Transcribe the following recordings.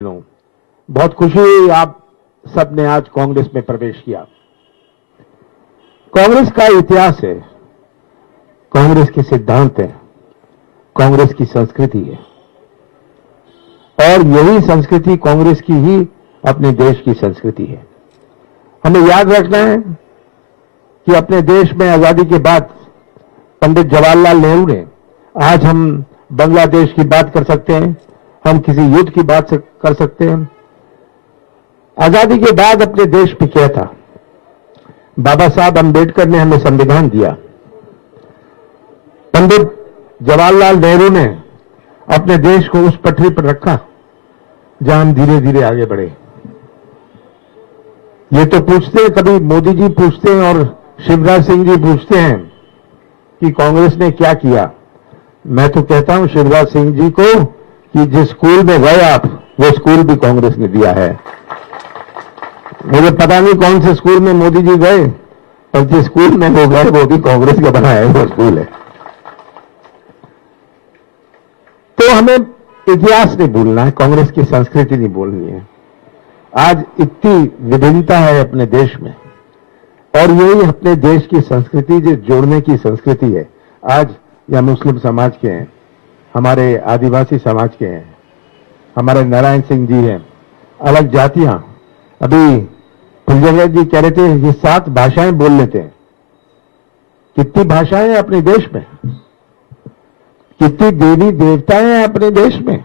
बहुत खुशी हुई आप सबने आज कांग्रेस में प्रवेश किया। कांग्रेस का इतिहास है, कांग्रेस के सिद्धांत है, कांग्रेस की संस्कृति है और यही संस्कृति कांग्रेस की ही अपने देश की संस्कृति है। हमें याद रखना है कि अपने देश में आजादी के बाद पंडित जवाहरलाल नेहरू ने, आज हम बांग्लादेश की बात कर सकते हैं, हम किसी युद्ध की बात कर सकते हैं। आजादी के बाद अपने देश पे क्या था? बाबा साहब अंबेडकर ने हमें संविधान दिया, पंडित जवाहरलाल नेहरू ने अपने देश को उस पटरी पर रखा जहां हम धीरे धीरे आगे बढ़े। ये तो पूछते हैं, कभी मोदी जी पूछते हैं और शिवराज सिंह जी पूछते हैं कि कांग्रेस ने क्या किया। मैं तो कहता हूं शिवराज सिंह जी को कि जिस स्कूल में गए आप, वो स्कूल भी कांग्रेस ने दिया है। मुझे पता नहीं कौन से स्कूल में मोदी जी गए, पर जिस स्कूल में वो गए वो भी कांग्रेस का बनाया है, वो स्कूल है। तो हमें इतिहास नहीं भूलना है, कांग्रेस की संस्कृति नहीं भूलनी है। आज इतनी विभिन्नता है अपने देश में और यही अपने देश की संस्कृति जो जोड़ने की संस्कृति है। आज या मुस्लिम समाज के हैं, हमारे आदिवासी समाज के हैं, हमारे नारायण सिंह जी हैं, अलग जातियां। अभी फुलझेले जी कह रहे थे ये 7 भाषाएं बोल लेते हैं। कितनी भाषाएं हैं अपने देश में, कितनी देवी देवताएं हैं अपने देश में।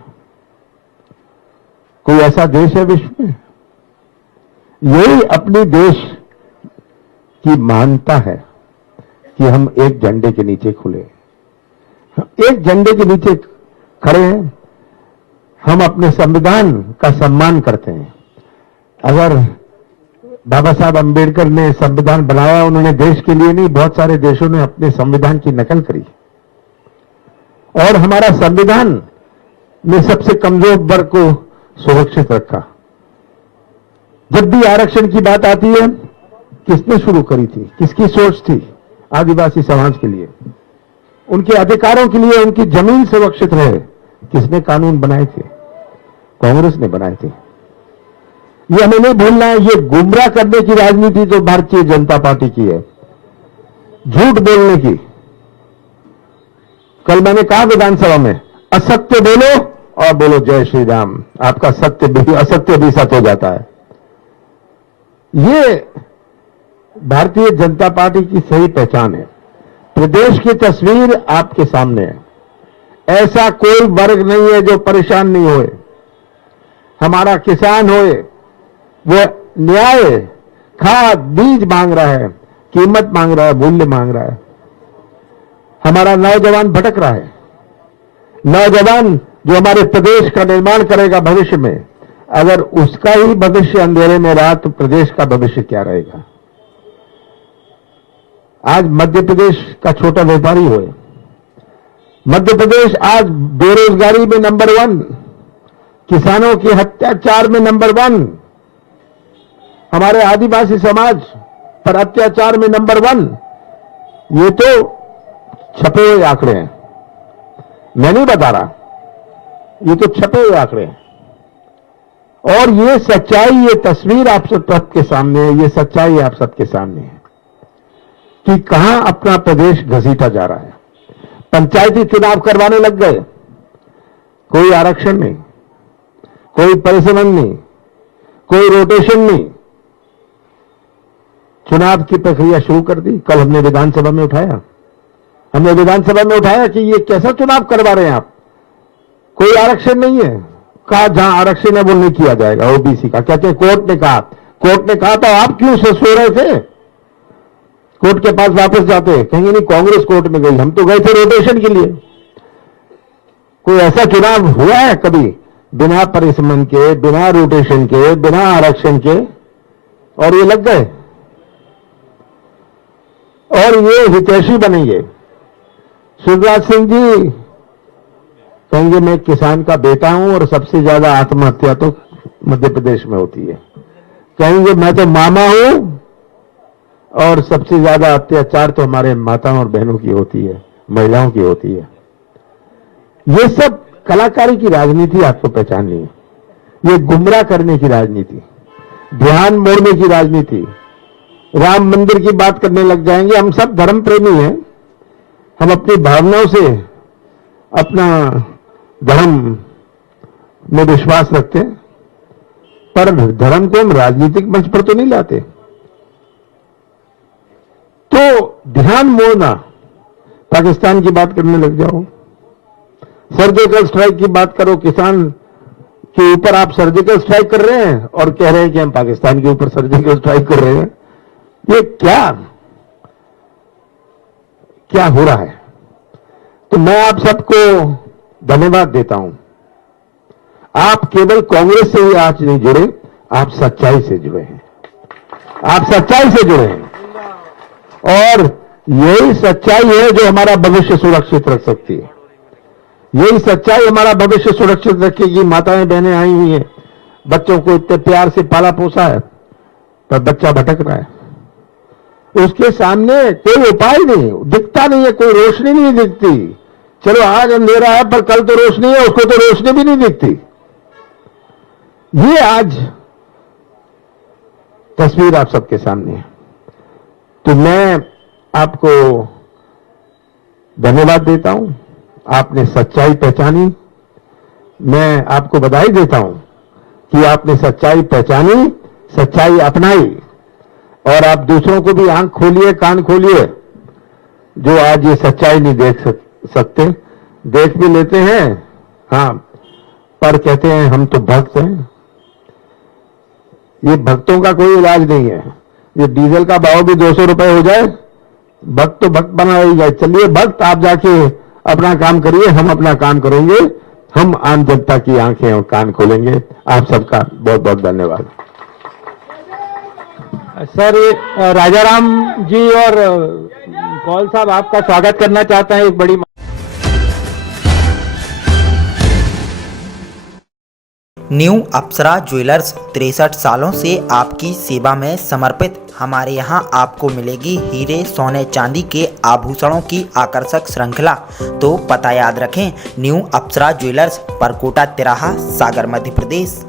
कोई ऐसा देश है विश्व में? यही अपने देश की मान्यता है कि हम एक झंडे के नीचे खुले, एक झंडे के नीचे खड़े हैं। हम अपने संविधान का सम्मान करते हैं। अगर बाबा साहब अंबेडकर ने संविधान बनाया, उन्होंने देश के लिए नहीं, बहुत सारे देशों ने अपने संविधान की नकल करी और हमारा संविधान ने सबसे कमजोर वर्ग को सुरक्षित रखा। जब भी आरक्षण की बात आती है, किसने शुरू करी थी, किसकी सोच थी? आदिवासी समाज के लिए, उनके अधिकारों के लिए, उनकी जमीन सुरक्षित रहे। किसने कानून बनाए थे? कांग्रेस ने बनाए थे। ये हमें नहीं भूलना है। ये गुमराह करने की राजनीति तो भारतीय जनता पार्टी की है, झूठ बोलने की। कल मैंने कहा विधानसभा में, असत्य बोलो और बोलो जय श्री राम, आपका सत्य भी असत्य भी सत्य हो जाता है। ये भारतीय जनता पार्टी की सही पहचान है। प्रदेश की तस्वीर आपके सामने है। ऐसा कोई वर्ग नहीं है जो परेशान नहीं होए। हमारा किसान होए, वो न्याय, खाद, बीज मांग रहा है, कीमत मांग रहा है, मूल्य मांग रहा है। हमारा नौजवान भटक रहा है, नौजवान जो हमारे प्रदेश का निर्माण करेगा भविष्य में, अगर उसका ही भविष्य अंधेरे में रहा तो प्रदेश का भविष्य क्या रहेगा? आज मध्य प्रदेश का छोटा व्यापारी होए, मध्य प्रदेश आज बेरोजगारी में नंबर 1, किसानों के अत्याचार में नंबर 1, हमारे आदिवासी समाज पर अत्याचार में नंबर 1। ये तो छपे हुए आंकड़े हैं, मैं नहीं बता रहा, ये तो छपे हुए आंकड़े हैं। और ये सच्चाई, ये तस्वीर आप सबके सामने है, ये सच्चाई आप सबके सामने है कि कहां अपना प्रदेश घसीटा जा रहा है। पंचायती चुनाव करवाने लग गए, कोई आरक्षण नहीं, कोई परिसमन नहीं, कोई रोटेशन नहीं, चुनाव की प्रक्रिया शुरू कर दी। कल हमने विधानसभा में उठाया, कि ये कैसा चुनाव करवा रहे हैं आप, कोई आरक्षण नहीं है। कहा जहां आरक्षण है वो नहीं किया जाएगा ओबीसी का। कहते हैं कोर्ट ने कहा तो आप क्यों सो रहे थे? कोर्ट के पास वापस जाते हैं, कहेंगे नहीं कांग्रेस कोर्ट में गई, हम तो गए थे रोटेशन के लिए। कोई ऐसा चुनाव हुआ है कभी बिना परिसमन के, बिना रोटेशन के, बिना आरक्षण के? और ये लग गए और ये हितैषी बनेंगे। शिवराज सिंह जी कहेंगे मैं किसान का बेटा हूं और सबसे ज्यादा आत्महत्या तो मध्य प्रदेश में होती है। कहेंगे मैं तो मामा हूं और सबसे ज्यादा अत्याचार तो हमारे माताओं और बहनों की होती है, महिलाओं की होती है। ये सब कलाकारी की राजनीति आपको पहचाननी है। ये गुमराह करने की राजनीति, ध्यान मोड़ने की राजनीति, राम मंदिर की बात करने लग जाएंगे। हम सब धर्म प्रेमी हैं, हम अपनी भावनाओं से अपना धर्म में विश्वास रखते हैं, पर धर्म को हम राजनीतिक मंच पर तो नहीं लाते। तो ध्यान मोड़ना, पाकिस्तान की बात करने लग जाओ, सर्जिकल स्ट्राइक की बात करो, किसान के ऊपर आप सर्जिकल स्ट्राइक कर रहे हैं और कह रहे हैं कि हम पाकिस्तान के ऊपर सर्जिकल स्ट्राइक कर रहे हैं। ये क्या हो रहा है? तो मैं आप सबको धन्यवाद देता हूं। आप केवल कांग्रेस से ही आज नहीं जुड़े, आप सच्चाई से जुड़े हैं, आप सच्चाई से जुड़े हैं, और यही सच्चाई है जो हमारा भविष्य सुरक्षित रख सकती है। यही सच्चाई हमारा भविष्य सुरक्षित रखेगी। माताएं बहनें आई हुई हैं, बच्चों को इतने प्यार से पाला पोसा है, पर बच्चा भटक रहा है, उसके सामने कोई उपाय नहीं, दिखता नहीं है, कोई रोशनी नहीं दिखती। चलो आज अंधेरा है, पर कल तो रोशनी है, उसको तो रोशनी भी नहीं दिखती। ये आज तस्वीर आप सबके सामने है। तो मैं आपको धन्यवाद देता हूं, आपने सच्चाई पहचानी। मैं आपको बधाई देता हूं कि आपने सच्चाई पहचानी, सच्चाई अपनाई, और आप दूसरों को भी आंख खोलिए, कान खोलिए, जो आज ये सच्चाई नहीं देख सकते। देख भी लेते हैं, हाँ, पर कहते हैं हम तो भक्त हैं। ये भक्तों का कोई इलाज नहीं है। ये डीजल का भाव भी 200 रुपए हो जाए, भक्त तो भक्त बना ही जाए। चलिए भक्त, आप जाके अपना काम करिए, हम अपना काम करेंगे, हम आम जनता की आंखें और कान खोलेंगे। आप सबका बहुत बहुत धन्यवाद। सर, राजाराम जी और कौल साहब आपका स्वागत करना चाहता है। एक बड़ी न्यू अप्सरा ज्वेलर्स 63 सालों से आपकी सेवा में समर्पित। हमारे यहाँ आपको मिलेगी हीरे, सोने, चांदी के आभूषणों की आकर्षक श्रृंखला। तो पता याद रखें, न्यू अप्सरा ज्वेलर्स, परकोटा तिराहा, सागर, मध्य प्रदेश।